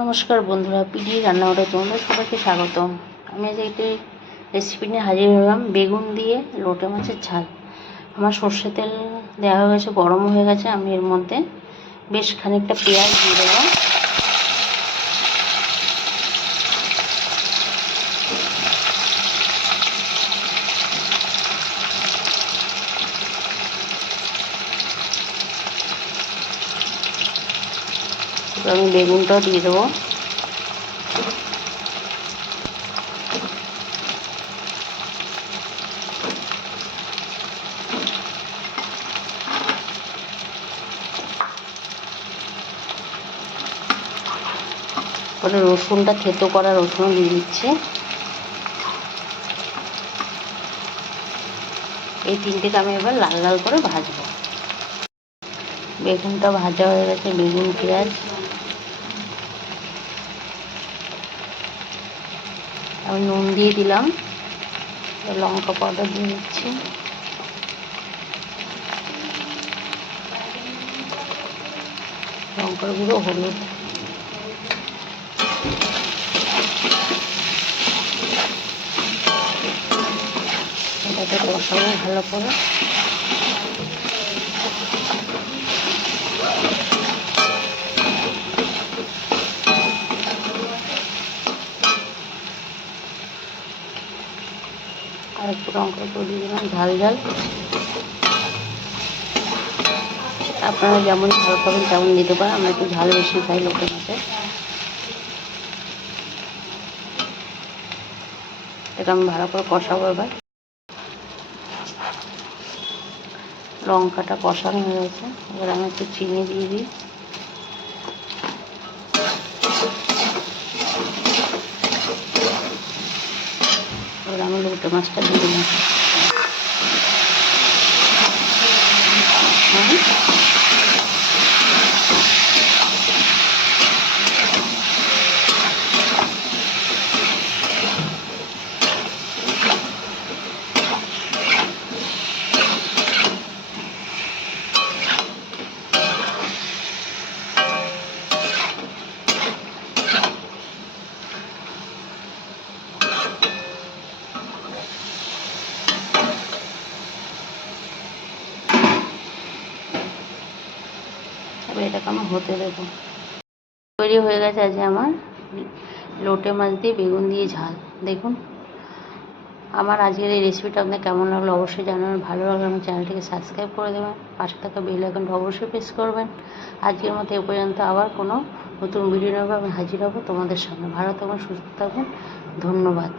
নমস্কার বন্ধুরা, পিডি রান্নাঘরে তোমাদের সবাইকে স্বাগতম। আমি আজ একটি রেসিপি নিয়ে হাজির হলাম, বেগুন দিয়ে লোটে মাছের ঝাল। আমার সর্ষে তেল দেওয়া হয়ে গেছে, গরম হয়ে গেছে। আমি এর মধ্যে বেশ খানিকটা পেঁয়াজ দিয়ে দেবো। আমি বেগুনটাও দিয়ে দেবো। পরে রসুনটা থেতো করা রসুন দিয়ে দিচ্ছি। এই তিনটেকে আমি এবার লাল লাল করে ভাজবো। বেগুনটা ভাজা হয়ে গেছে, বেগুন পেঁয়াজ। আমি নুন দিয়ে দিলাম, লঙ্কা পাউডার দিয়ে দিচ্ছি, লঙ্কার গুঁড়ো, হলুদ। এটাকে কষাবো ভালো করে। আর একটু লঙ্কা করে দিয়ে দিলাম, ঝাল ঝাল। আপনারা যেমন ঝাল খাবেন তেমন দিতে পারেন। আমরা একটু ঝাল বেশি খাই লোটে মাছে। এটা আমি ভালো করে কষাবো। এবার লঙ্কাটা কষানো হয়ে গেছে, এবার আমি একটু চিনি দিয়ে দিই। এবার আমি লোটে মাছটা দিয়ে দিলাম। এবার এটাকে আমি হতে দেবো। তৈরি হয়ে গেছে আজ আমার লোটে মাছ দিয়ে বেগুন দিয়ে ঝাল। দেখুন, আমার আজকের এই রেসিপিটা আপনার কেমন লাগলো অবশ্যই জানাবেন। ভালো লাগলে আমার চ্যানেলটিকে সাবস্ক্রাইব করে দেবেন, পাশে থাকা বেল আইকনটা অবশ্যই প্রেস করবেন। আজকের মতো এ পর্যন্ত। আবার কোনো নতুন ভিডিও নেবো আমি হাজির হব তোমাদের সামনে। ভালো থাকবেন, সুস্থ থাকবেন। ধন্যবাদ।